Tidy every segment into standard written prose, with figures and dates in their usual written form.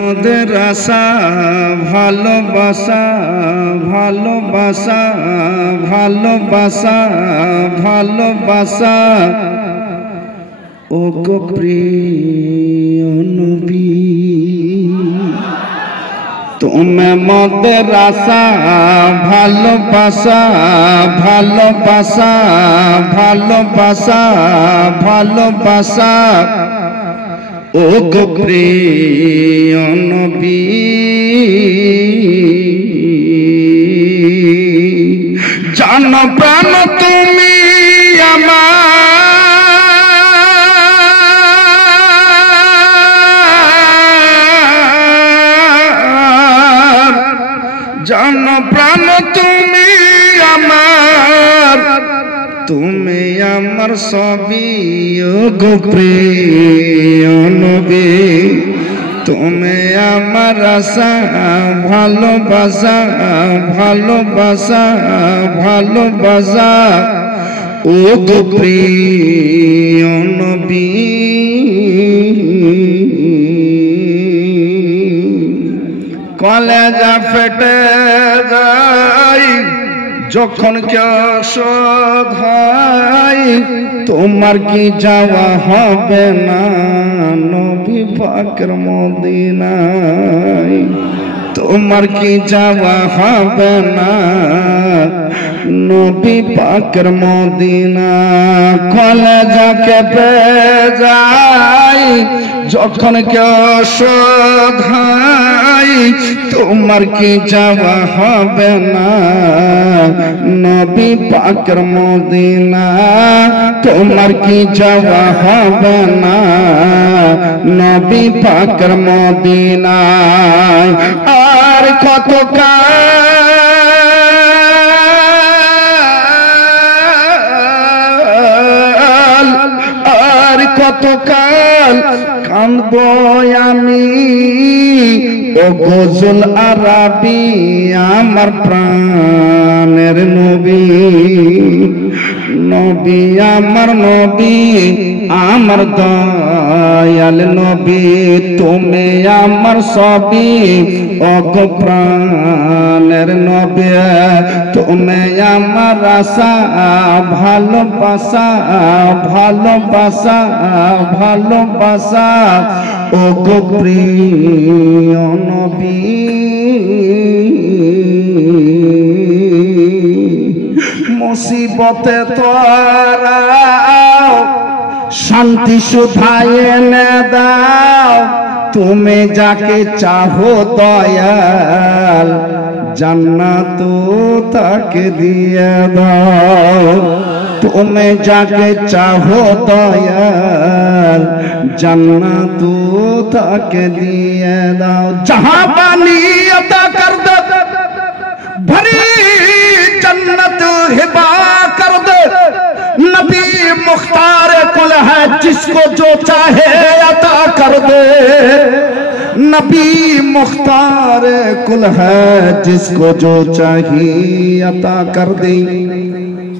মোদের আশা ভালোবাসা ভালোবাসা ভালোবাসা ভালোবাসা ও গো প্রিয় নবী তুমি মোদের আশা ভালোবাসা ভালোবাসা ভালোবাসা ভালোবাসা ও গো প্রিয় নবী জান প্রাণ তুমি আমার জান প্রাণ তুমি আমার তুমি আমার সবই ও গো প্রিয় নবী তুমি আমার আশা ভালোবাসা ভালোবাসা ভালোবাসা ও গো প্রিয় নবী কলেজা ফেটে যায় যখন শোধাই তোমার কি যাওয়া হবে না নবী পাকের মদিনায় তোমার কি যাওয়া হবে না নবী পাকের মদিনা কলেজা কেঁপে যায় যখন শোধাই তোমার কি যাওয়া হবে না নবী পাকের মদিনা তোমার কি যাওয়া হবে না নবী পাকের মদিনা আর কত কাল আর কত কাল কাঁদব আমি ও গজল আরাবি আমার প্রাণের নবী নবী আমার নবী আমার দয়াল নবী তুমি আমার সবই ও গো প্রাণের নবী তুমি আমার আশা ভালোবাসা ভালোবাসা ভালোবাসা ও গো প্রিয় নবী মুসিবতে তোরাও শান্তি সুধায় এনে দাও তুমি যাকে চাহো দয়াল জান্নাত তাকে দিয়ে দাও তুমি যাকে চাহো দয়াল জান্নাত তাকে দিয়ে দাও जहां पानी अता कर दे भरी जन्नत हिबा कर दे नबी मुख्तार कुल है जिसको जो चाहे अता कर दे नबी मुख्तार कुल है जिसको जो चाहिए अता कर दे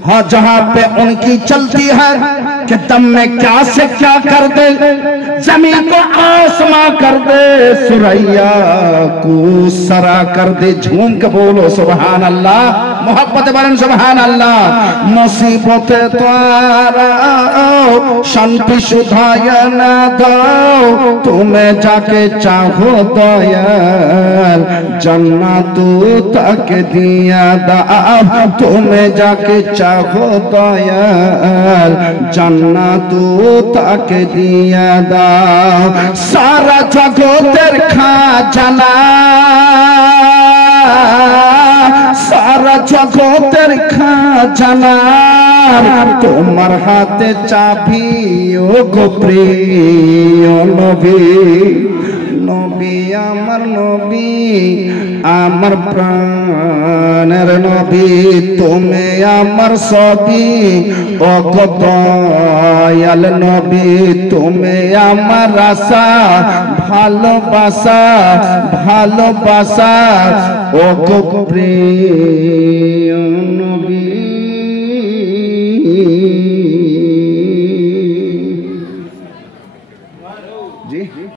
हाँ जहां पे उनकी चलती है कि दम में क्या से क्या कर दे जमीन को आसमां कर दे सुरैया को सरा कर दे झूम के बोलो सुभान अल्लाह मोहब्बत बरन सुभान अल्लाह मुसीबत ताराओ शांति सुधाय न दाओ तुम्हें जाके चाहो दयाल जन्नत तक दिया दाओ तुम्हें जाके चाहो दयाल जन्नत तक दिया दाओ सारा जगतेर खाजाना सारा जगतेर खाजाना তোমার হাতে চাবি ও গো প্রিয় নবী নবী আমার প্রাণের নবী তুমি আমার সবই ও গো দয়াল নবী তুমি আমার আশা ভালোবাসা ভালোবাসা ও গো প্রিয় নবী